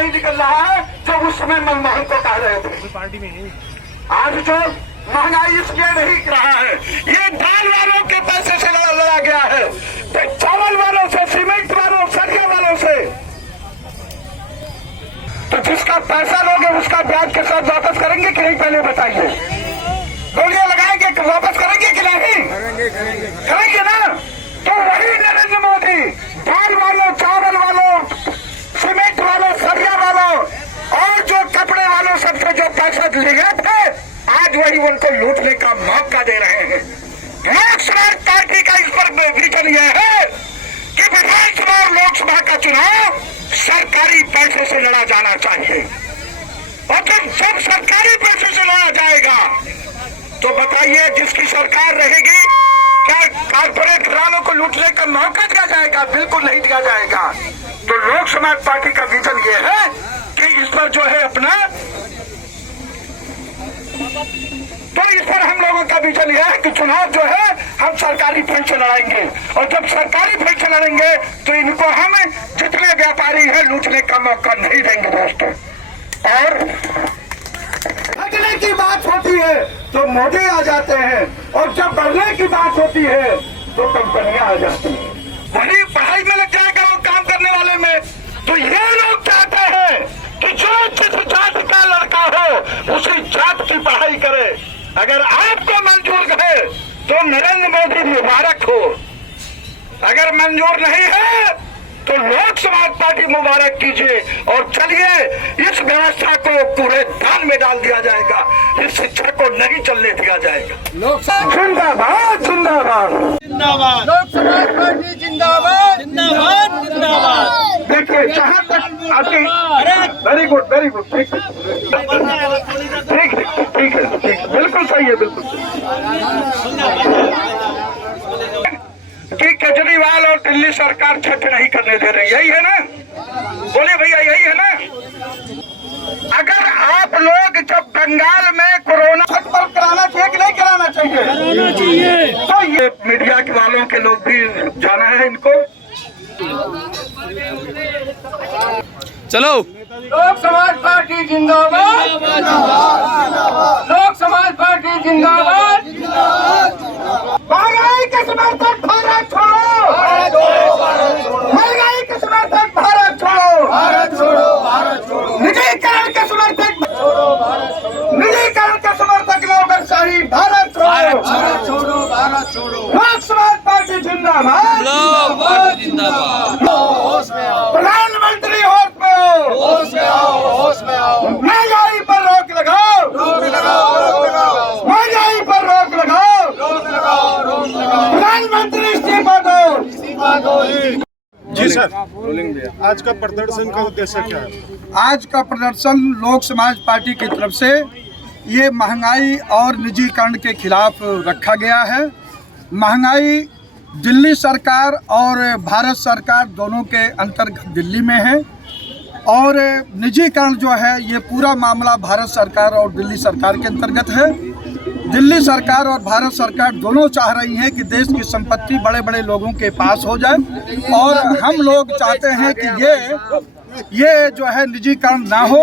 नहीं निकल रहा है जो उस समय मनमोहन को कह रहे थे। पार्टी में नहीं। आज जो महंगाई इसलिए नहीं रहा है, ये दाल वालों के पैसे से लड़ा गया है, तो चावल वालों से, सीमेंट वालों, सरिया वालों से। तो जिसका पैसा लोगे उसका ब्याज के साथ वापस करेंगे कि नहीं, पहले बताइए। गोलियां लगाएंगे कि वापस करेंगे कि नहीं? करेंगे ना। तो वही नरेंद्र मोदी दाल वालों, चावल वालों, सीमेंट वालों, सरिया वालों और जो कपड़े वालों सबसे जो पैसा ले गए थे, आज वही उनको लूटने का मौका दे रहे हैं। लोक समाज पार्टी का इस पर विजन यह है कि विधानसभा और लोकसभा का चुनाव सरकारी पैसे से लड़ा जाना चाहिए, और जब सरकारी पैसे से लड़ा जाएगा तो बताइए जिसकी सरकार रहेगी क्या कारपोरेट घरानों को लूटने का मौका दिया जाएगा? बिल्कुल नहीं दिया जाएगा। तो लोक समाज पार्टी का विजन ये है कि इस पर जो है अपना, तो इस पर हम लोगों का विजन यह है कि चुनाव जो है हम सरकारी फंड से लड़ाएंगे, और जब सरकारी फंड से लड़ेंगे तो इनको हम जितने व्यापारी हैं लूटने का मौका नहीं देंगे दोस्तों। और लगने की बात होती है तो मोदी आ जाते हैं, और जब बढ़ने की बात होती है तो कंपनियां आ जाती हैं। वही पढ़ाई में लग जाएगा वो काम करने वाले में। तो ये लोग चाहते हैं कि जो जिस जात का लड़का हो उसी जात की पढ़ाई करे। अगर आपको मंजूर है तो नरेंद्र मोदी मुबारक हो, अगर मंजूर नहीं है तो लोक समाज पार्टी मुबारक कीजिए, और चलिए इस व्यवस्था को पूरे दान में डाल दिया जाएगा, इस शिक्षा को नहीं चलने दिया जाएगा। जिंदाबाद जिंदाबाद जिंदाबाद लोक समाज पार्टी जिंदाबाद जिंदाबाद जिंदाबाद। देखिए जहाँ तक आपकी वेरी गुड ठीक है, बिल्कुल सही है, बिल्कुल कि केजरीवाल और दिल्ली सरकार छठ नहीं करने दे रही, यही है ना? बोले भैया यही है ना? अगर आप लोग जब बंगाल में कोरोना छठ पर्व कराना चाहिए कि नहीं कराना चाहिए? कराना चाहिए। तो ये मीडिया के वालों के लोग भी जाना है इनको। चलो लोक समाज पार्टी जिंदाबाद, लोक समाज पार्टी जिंदाबाद। महंगाई के समर्थक भारत छोड़ो, महंगाई के समर्थक भारत छोड़ो, भारत छोड़ो, भारत छोड़ो, निजीकरण के समर्थक, निजीकरण के समर्थक नौकरशाही भारत छोड़ो, भारत छोड़ो, भारत छोड़ो। लोक समाज पार्टी जिंदाबाद, जिंदाबाद। होश में आओ, प्रधानमंत्री होश में आओ, होश में आओ, होश में आओ। महंगाई पर रोक लगाओ, रोक लगाओ, रोक लगाओ, महंगाई पर रोक लगाओ, रोक लगाओ, रोक लगाओ। प्रधानमंत्री इस्तीफा दो, इस्तीफा दो। जी सर, आज का प्रदर्शन का उद्देश्य क्या है? आज का प्रदर्शन लोक समाज पार्टी की तरफ से ये महंगाई और निजीकरण के खिलाफ रखा गया है। महंगाई दिल्ली सरकार और भारत सरकार दोनों के अंतर्गत दिल्ली में है, और निजीकरण जो है ये पूरा मामला भारत सरकार और दिल्ली सरकार के अंतर्गत है। दिल्ली सरकार और भारत सरकार दोनों चाह रही हैं कि देश की संपत्ति बड़े बड़े लोगों के पास हो जाए, और हम लोग चाहते हैं कि ये जो है निजीकरण ना हो।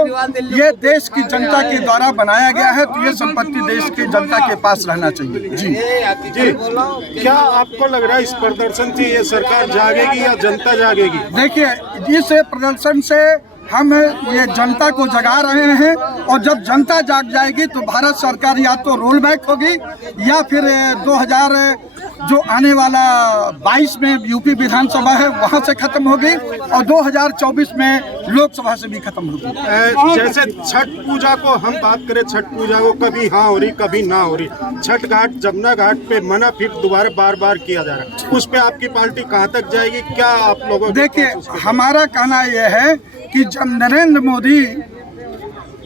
ये देश की जनता के द्वारा बनाया गया है, तो ये संपत्ति देश की जनता के पास रहना चाहिए। जी जी, क्या आपको लग रहा है इस प्रदर्शन से ये सरकार जागेगी या जनता जागेगी? देखिए, इस प्रदर्शन से हम ये जनता को जगा रहे हैं, और जब जनता जाग जाएगी तो भारत सरकार या तो रोल बैक होगी, या फिर 2000 जो आने वाला 22 में यूपी विधानसभा है वहां से खत्म होगी, और 2024 में लोकसभा से भी खत्म होगी। जैसे छठ पूजा को हम बात करें, छठ पूजा को कभी हाँ हो रही कभी ना हो रही, छठ घाट जमुना घाट पे मना फिर दोबारा बार बार किया जा रहा है, उस पे आपकी पार्टी कहाँ तक जाएगी? क्या आप लोगों देखिए, हमारा कहना यह है कि जब नरेंद्र मोदी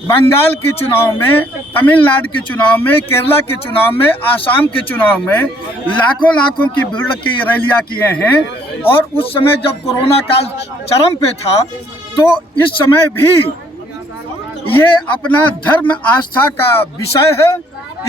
बंगाल के चुनाव में, तमिलनाडु के चुनाव में, केरला के चुनाव में, आसाम के चुनाव में लाखों की भीड़ की रैलियां किए हैं, और उस समय जब कोरोना काल चरम पे था तो इस समय भी ये अपना धर्म आस्था का विषय है।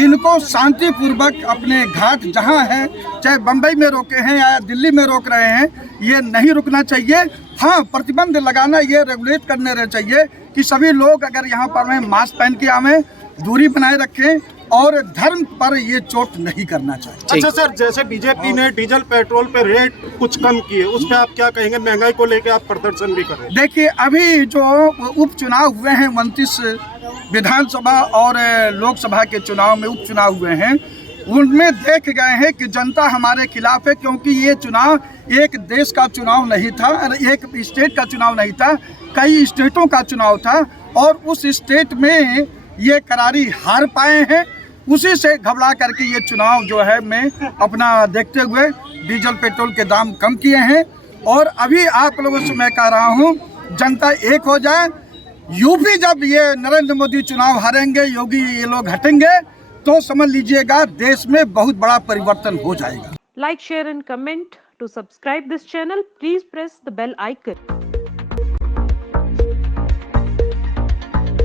इनको शांतिपूर्वक अपने घाट जहाँ हैं, चाहे बम्बई में रोके हैं या दिल्ली में रोक रहे हैं, ये नहीं रुकना चाहिए। हाँ, प्रतिबंध लगाना, ये रेगुलेट करने रहे चाहिए कि सभी लोग अगर यहाँ पर में मास्क पहन के आवें, दूरी बनाए रखें और धर्म पर ये चोट नहीं करना चाहिए। अच्छा सर, जैसे बीजेपी ने डीजल पेट्रोल पे रेट कुछ कम किए, उस पे आप क्या कहेंगे? महंगाई को लेके आप प्रदर्शन भी कर रहे हैं। देखिए, अभी जो उपचुनाव हुए हैं 29 विधानसभा और लोकसभा के चुनाव में उपचुनाव हुए हैं, उनमें देख गए हैं कि जनता हमारे खिलाफ है, क्योंकि ये चुनाव एक देश का चुनाव नहीं था, एक स्टेट का चुनाव नहीं था, कई स्टेटों का चुनाव था और उस स्टेट में ये करारी हार पाए हैं। उसी से घबरा करके ये चुनाव जो है मैं अपना देखते हुए डीजल पेट्रोल के दाम कम किए हैं। और अभी आप लोगों से मैं कह रहा हूँ, जनता एक हो जाए। यूपी जब ये नरेंद्र मोदी चुनाव हारेंगे, योगी ये लोग हटेंगे, तो समझ लीजिएगा देश में बहुत बड़ा परिवर्तन हो जाएगा। Like, share and comment. To subscribe this channel, please press the bell icon.